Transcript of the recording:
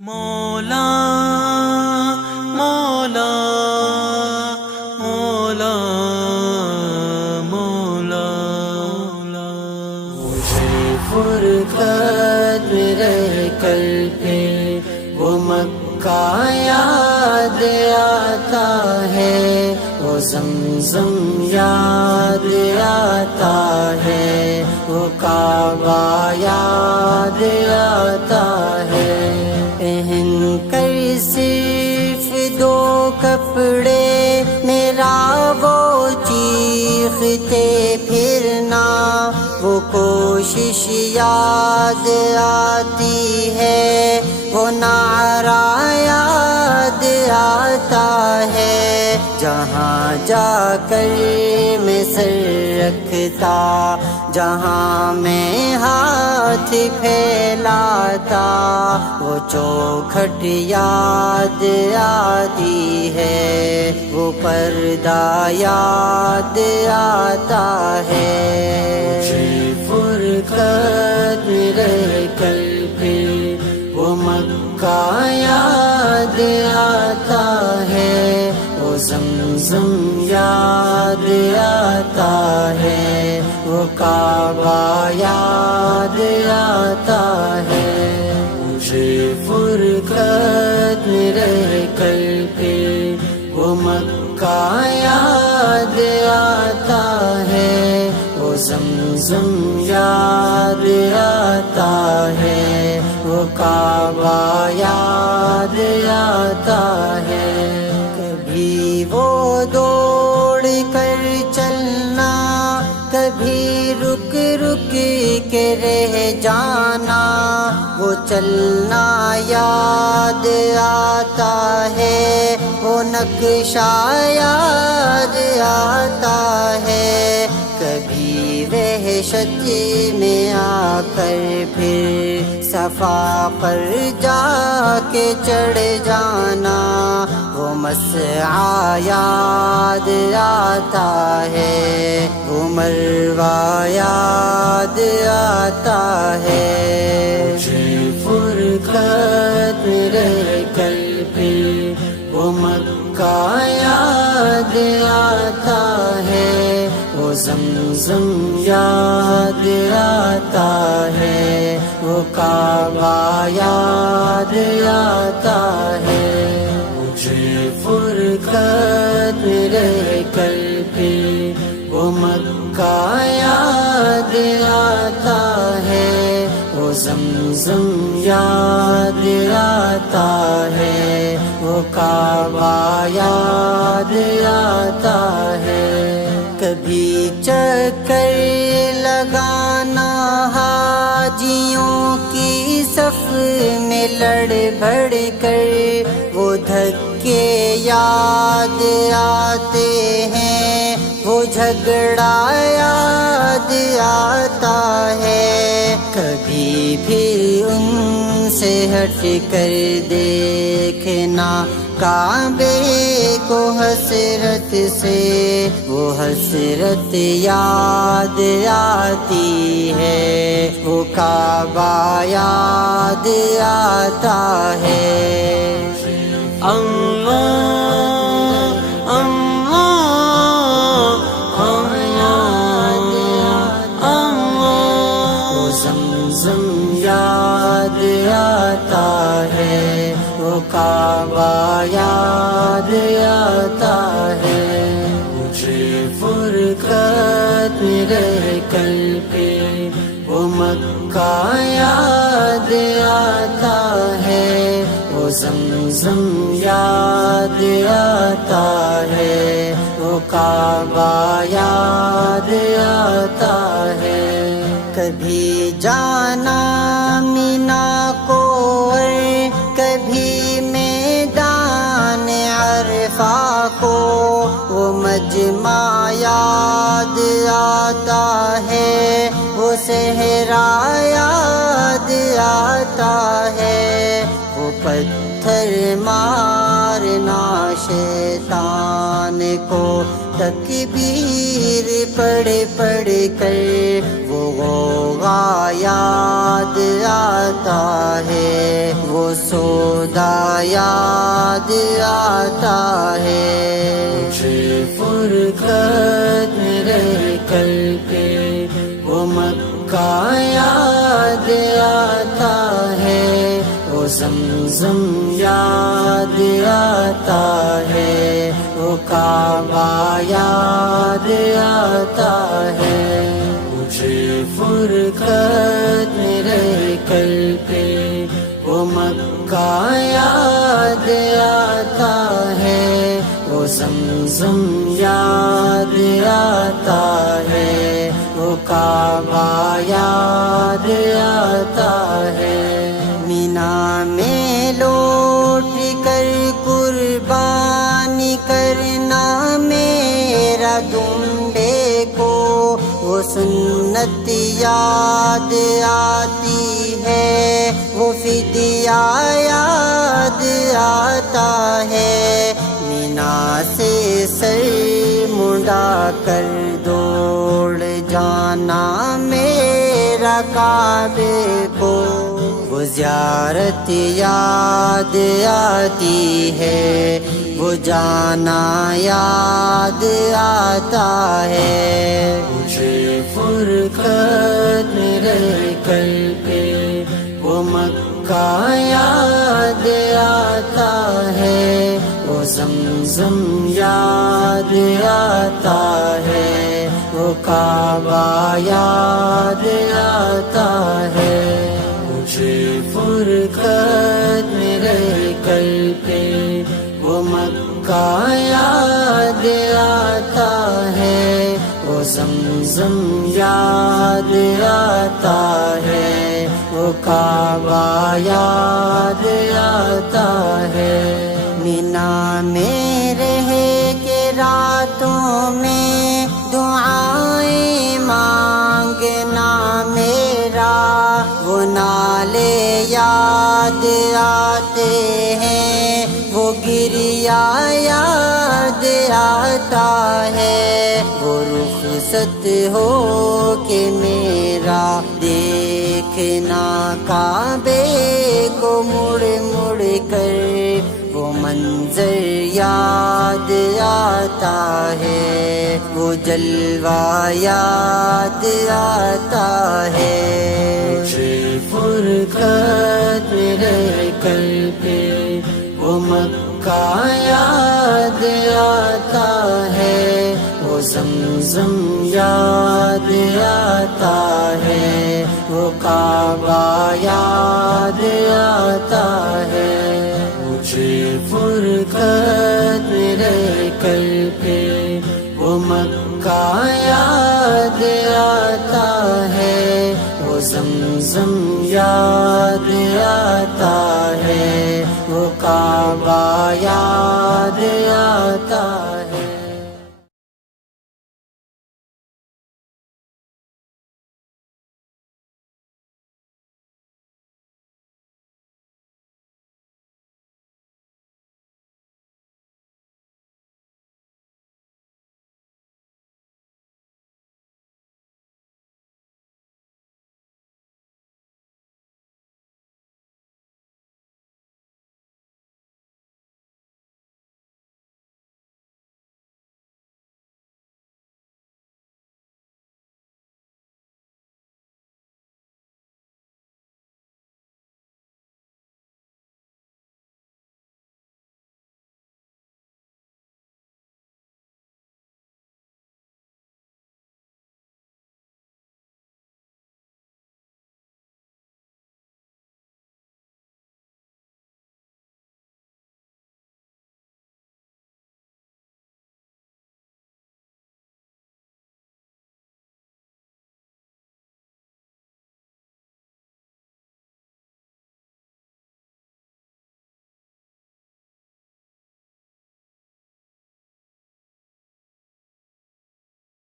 مولا مولا مولا مولا مجھے فرقت میرے کل پہ وہ مکہ یاد آتا ہے، وہ زمزم یاد آتا ہے، وہ کعبہ یاد آتا ہے۔ پہن کر صرف دو کپڑے میرا وہ چیختے پھرنا، وہ کوشش یاد آتی ہے، وہ نعرہ یاد آتا ہے۔ جہاں جا کر میں سر رکھتا، جہاں میں ہاتھ پھیلاتا، وہ چوکھٹ یاد آتی ہے، وہ پردہ یاد آتا ہے۔ مجھے فرقت میرے کل پہ وہ مکہ یاد آتا ہے، وہ زمزم یاد آتا ہے، وہ کعبہ یاد آتا ہے۔ مجھے فرقت میرے کل پہ وہ مکہ یاد آتا ہے، وہ زمزم یاد آتا ہے، وہ کعبہ یاد آتا ہے۔ کبھی وہ دوڑ کر چلنا، کبھی رک رک کے رہ جانا، وہ چلنا یاد آتا ہے، وہ نقشہ یاد آتا ہے۔ کبھی وحشت میں آ کر پھر صفا پر جا کے چڑھ جانا، وہ مسعی یاد آتا ہے، وہ مروہ یاد آتا ہے۔ مجھے فرقت میرے کل پہ وہ مکہ یاد آتا ہے، وہ زمزم یاد آتا ہے، وہ کعبہ یاد آتا ہے۔ مجھے فرقت میرے کل پہ وہ مکہ یاد آتا ہے، وہ زمزم یاد آتا ہے، وہ کعبہ یاد آتا ہے۔ کبھی چکر لگانا حاجیوں کی صف میں لڑ بڑھ کر، وہ دھکے یاد آتے ہیں، وہ جھگڑا یاد آتا ہے۔ کبھی بھی ان سے ہٹ کر دیکھنا کعبے کو حسرت سے، وہ حسرت یاد آتی ہے، وہ کعبہ یاد آتا ہے۔ اللہ زمزم یاد آتا ہے، وہ کعبہ یاد آتا ہے۔ مجھے فرقت میرے کل پہ وہ مکہ یاد آتا ہے، وہ زمزم یاد آتا ہے، وہ کعبہ یاد آتا ہے۔ کبھی جانا مینا کو، کبھی میدان عرفہ کو، وہ مجمع یاد آتا ہے، وہ صحرا یاد آتا ہے، وہ پتھر مارنا شیطان کو تکبیر پڑھ پڑھ کر، وہ غوغا یاد آتا ہے، وہ وہ سودا یاد آتا ہے، مجھے فرقت میں رہ کر کے وہ مکہ یاد آتا ہے، وہ زمزم یاد آتا ہے، وہ کعبہ یاد آتا ہے، مجھے فرقت میں رہ کر کے وہ مکہ یاد آتا ہے، وہ زمزم یاد آتا ہے، وہ کعبہ یاد آتا ہے۔ مینا میں لوٹ کر قربانی کرنا میرا دمبے کو وہ سنت یاد آتی ہے، وہ فدیہ یاد آتا ہے، مینا سے سر مڑا کر دوڑ جانا میرا کعبے کو وہ زیارت یاد آتی ہے، وہ جانا یاد آتا ہے، مجھے فرقت میں رہ کر کے وہ مکہ یاد آتا ہے، وہ زمزم یاد آتا ہے، وہ کعبہ یاد آتا ہے، مجھے فرقت میں رہ کر کے وہ مکہ یاد آتا ہے، وہ زمزم یاد آتا ہے، وہ کعبہ یاد آتا ہے۔ مینا میں رہ کے راتوں میں دعائیں مانگنا میرا وہ نالے یاد آتے ہیں، وہ گریا یاد آتا ہے، وہ رخصت ہو کے میرا دیکھنا کعبے کو مڑ مڑ کر وہ منظر یاد آتا ہے، وہ جلوہ یاد آتا ہے، مجھے فرقت میں رہ کر کے وہ مکہ یاد آتا ہے، وہ زمزم یاد آتا ہے، وہ کعبہ یاد آتا ہے، مجھے فرقت میں رہ کر کے وہ مکہ یاد آتا ہے، وہ زمزم یاد آتا ہے، وہ کعبہ یاد